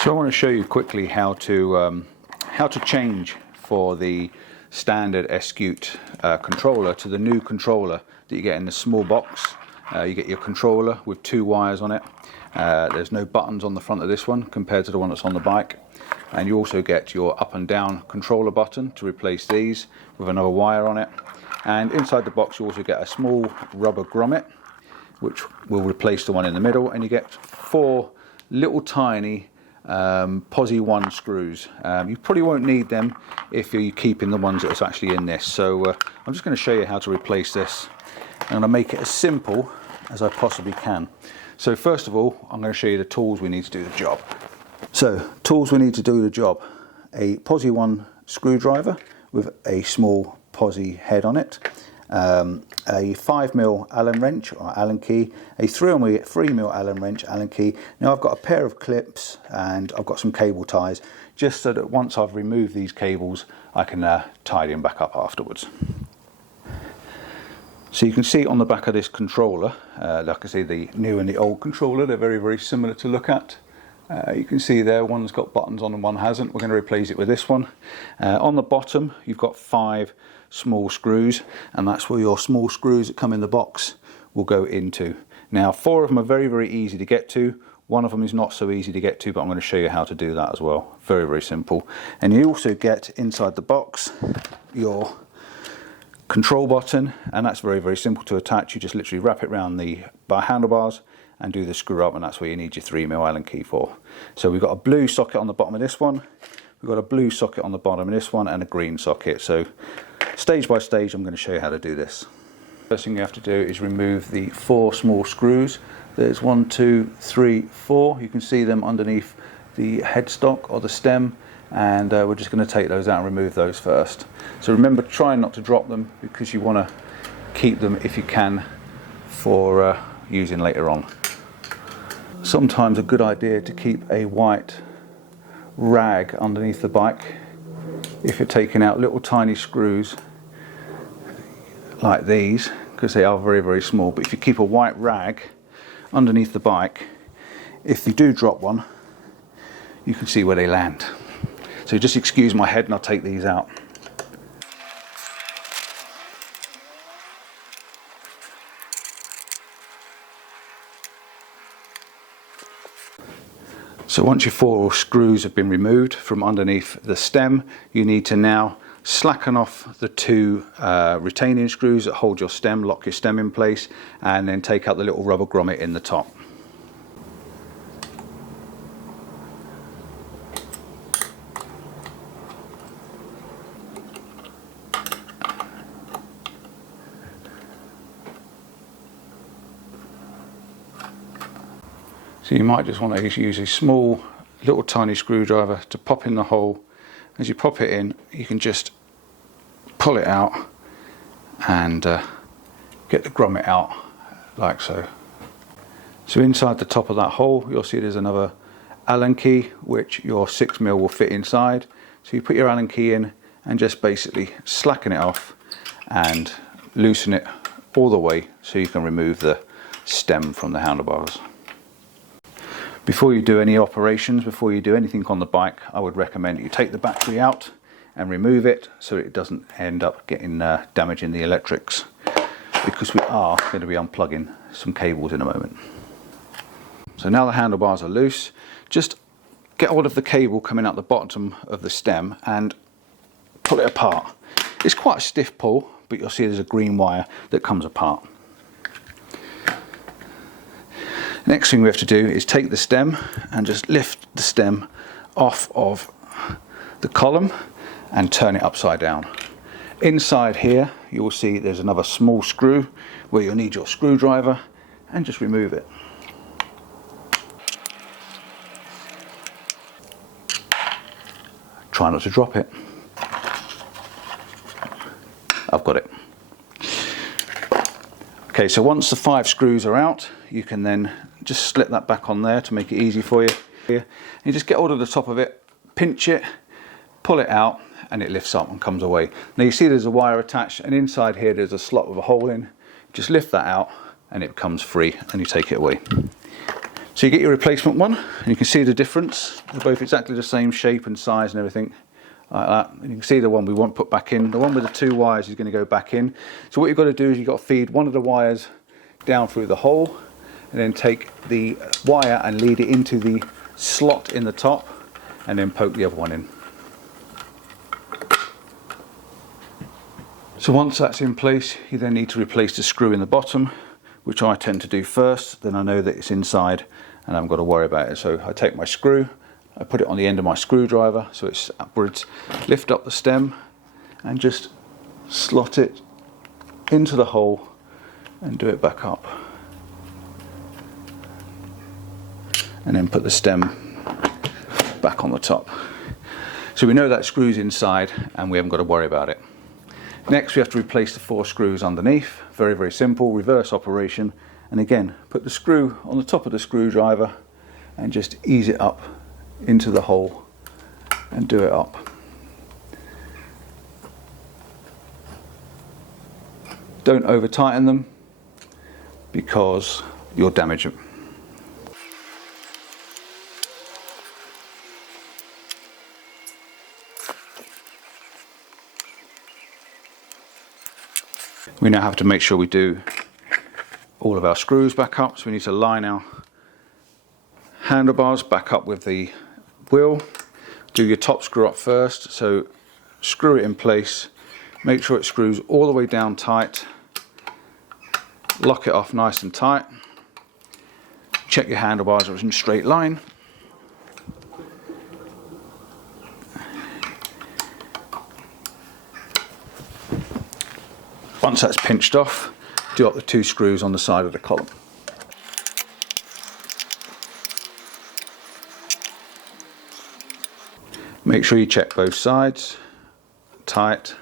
So I want to show you quickly how to change for the standard Eskute controller to the new controller that you get in the small box. You get your controller with 2 wires on it. There's no buttons on the front of this one compared to the one that's on the bike. And you also get your up and down controller button to replace these with another wire on it. And inside the box you also get a small rubber grommet which will replace the one in the middle, and you get 4 little tiny Posi 1 screws. You probably won't need them if you're keeping the ones that's actually in this. So I'm just going to show you how to replace this. I'm going to make it as simple as I possibly can. So first of all, I'm going to show you the tools we need to do the job. So tools we need to do the job: a Posi 1 screwdriver with a small Posi head on it, a 5mm Allen wrench or Allen key, a 3mm Allen wrench Allen key. Now I've got a pair of clips and I've got some cable ties, just so that once I've removed these cables I can tie them back up afterwards. So you can see on the back of this controller, like I say, the new and the old controller, they're very similar to look at. You can see there, one's got buttons on and one hasn't. We're going to replace it with this one. On the bottom you've got 5 small screws, and that's where your small screws that come in the box will go into. Now 4 of them are very easy to get to. One of them is not so easy to get to, but I'm going to show you how to do that as well. Very simple. And you also get inside the box your control button, and that's very simple to attach. You just literally wrap it around the handlebars and do the screw up, and that's where you need your 3mm Allen key for. So we've got a blue socket on the bottom of this one, we've got a blue socket on the bottom of this one, and a green socket. So stage by stage I'm going to show you how to do this. First thing you have to do is remove the 4 small screws. There's 1, 2, 3, 4. You can see them underneath the headstock or the stem, and we're just going to take those out and remove those first. So remember, try not to drop them, because you want to keep them if you can for using later on. Sometimes a good idea to keep a white rag underneath the bike if you're taking out little tiny screws like these, because they are very small. But if you keep a white rag underneath the bike, if you do drop one, you can see where they land. So just excuse my head and I'll take these out. So once your 4 screws have been removed from underneath the stem, you need to now slacken off the 2 retaining screws that hold your stem, lock your stem in place, and then take out the little rubber grommet in the top. So you might just want to use a small little tiny screwdriver to pop in the hole. As you pop it in, you can just pull it out and get the grommet out like so. So inside the top of that hole you'll see there's another Allen key which your 6mm will fit inside. So you put your Allen key in and just basically slacken it off and loosen it all the way so you can remove the stem from the handlebars. Before you do any operations, before you do anything on the bike, I would recommend that you take the battery out and remove it so it doesn't end up getting damaging the electrics, because we are going to be unplugging some cables in a moment. So now the handlebars are loose, just get hold of the cable coming out the bottom of the stem and pull it apart. It's quite a stiff pull, but you'll see there's a green wire that comes apart. Next thing we have to do is take the stem and just lift the stem off of the column and turn it upside down. Inside here you will see there's another small screw where you'll need your screwdriver, and just remove it. Try not to drop it. I've got it. Okay, so once the 5 screws are out, you can then just slip that back on there to make it easy for you. And you just get hold of the top of it, pinch it, pull it out, and it lifts up and comes away. Now you see there's a wire attached, and inside here there's a slot with a hole in. Just lift that out and it becomes free, and you take it away. So you get your replacement one, and you can see the difference. They're both exactly the same shape and size and everything like that. And you can see the one we won't put back in. The one with the 2 wires is going to go back in. So what you've got to do is you've got to feed one of the wires down through the hole, and then take the wire and lead it into the slot in the top, and then poke the other one in. So once that's in place, you then need to replace the screw in the bottom, which I tend to do first. Then I know that it's inside and I haven't got to worry about it. So I take my screw, I put it on the end of my screwdriver so it's upwards, lift up the stem and just slot it into the hole and do it back up. And then put the stem back on the top. So we know that screw's inside and we haven't got to worry about it. Next we have to replace the 4 screws underneath. Very, very simple, reverse operation. And again, put the screw on the top of the screwdriver and just ease it up into the hole and do it up. Don't over tighten them because you'll damage them. We now have to make sure we do all of our screws back up, so we need to line our handlebars back up with the wheel. Do your top screw up first, so screw it in place, make sure it screws all the way down tight, lock it off nice and tight, check your handlebars are in a straight line. Once that's pinched off, do up the 2 screws on the side of the column. Make sure you check both sides, tight,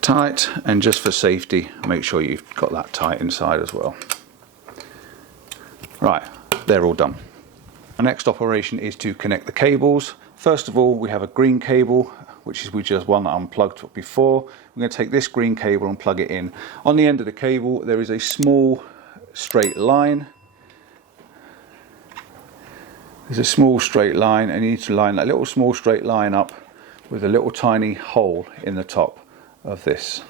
tight, and just for safety, make sure you've got that tight inside as well. Right, they're all done. Our next operation is to connect the cables. First of all, we have a green cable, which is just one that I unplugged before. We're going to take this green cable and plug it in. On the end of the cable there is a small straight line. There's a small straight line, and you need to line that little small straight line up with a little tiny hole in the top of this.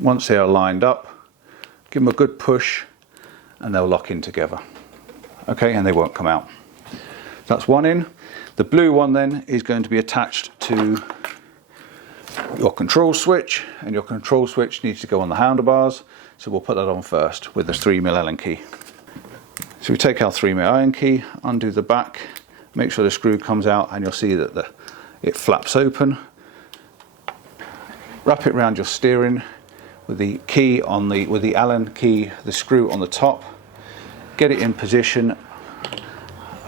Once they are lined up, give them a good push and they'll lock in together. Okay, and they won't come out. That's one in. The blue one then is going to be attached to your control switch, and your control switch needs to go on the handlebars, so we'll put that on first with the 3mm Allen key. So we take our 3mm Allen key, undo the back, make sure the screw comes out, and you'll see that it flaps open. Wrap it around your steering with the key on with the Allen key, the screw on the top. Get it in position.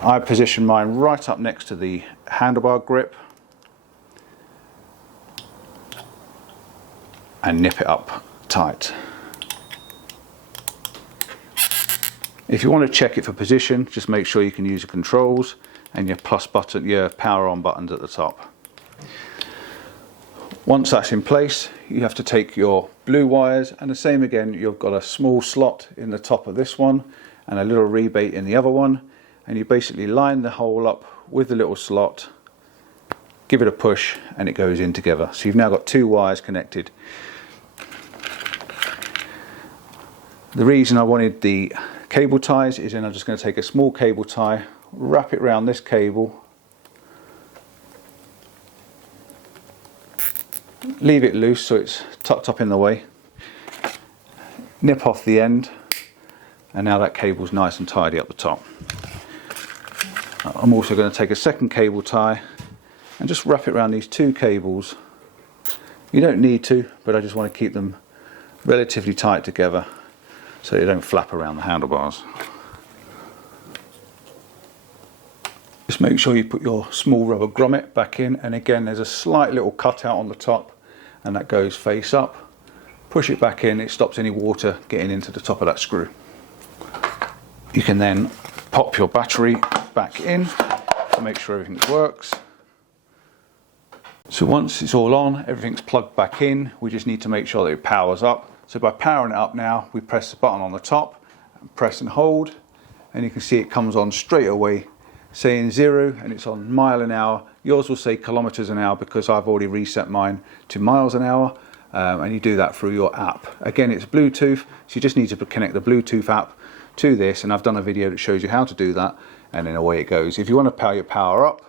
I position mine right up next to the handlebar grip and nip it up tight. If you want to check it for position, just make sure you can use the controls and your plus button, your power on buttons at the top. Once that's in place, you have to take your blue wires, and the same again, you've got a small slot in the top of this one and a little rebate in the other one. And you basically line the hole up with the little slot, give it a push, and it goes in together. So you've now got 2 wires connected. The reason I wanted the cable ties is then I'm just going to take a small cable tie, wrap it around this cable, leave it loose so it's tucked up in the way, nip off the end, and now that cable's nice and tidy up the top. I'm also going to take a second cable tie and just wrap it around these 2 cables. You don't need to, but I just want to keep them relatively tight together so they don't flap around the handlebars. Just make sure you put your small rubber grommet back in, and again there's a slight little cutout on the top and that goes face up. Push it back in, it stops any water getting into the top of that screw. You can then pop your battery back in to make sure everything works. So once it's all on, everything's plugged back in, we just need to make sure that it powers up. So by powering it up now, we press the button on the top press and hold, and you can see it comes on straight away saying 0, and it's on mile an hour. Yours will say kilometers an hour because I've already reset mine to miles an hour, and you do that through your app. Again, it's Bluetooth, so you just need to connect the Bluetooth app to this, and I've done a video that shows you how to do that, and then away it goes. If you want to power your power up,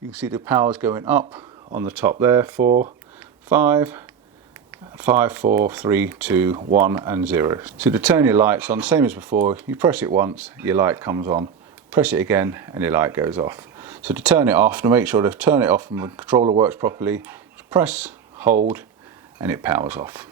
you can see the power's going up on the top there. 4, 5, 5, 4, 3, 2, 1 and 0. So to turn your lights on, same as before, you press it once, your light comes on, press it again and your light goes off. So to turn it off, to make sure to turn it off and the controller works properly, press, hold, and it powers off.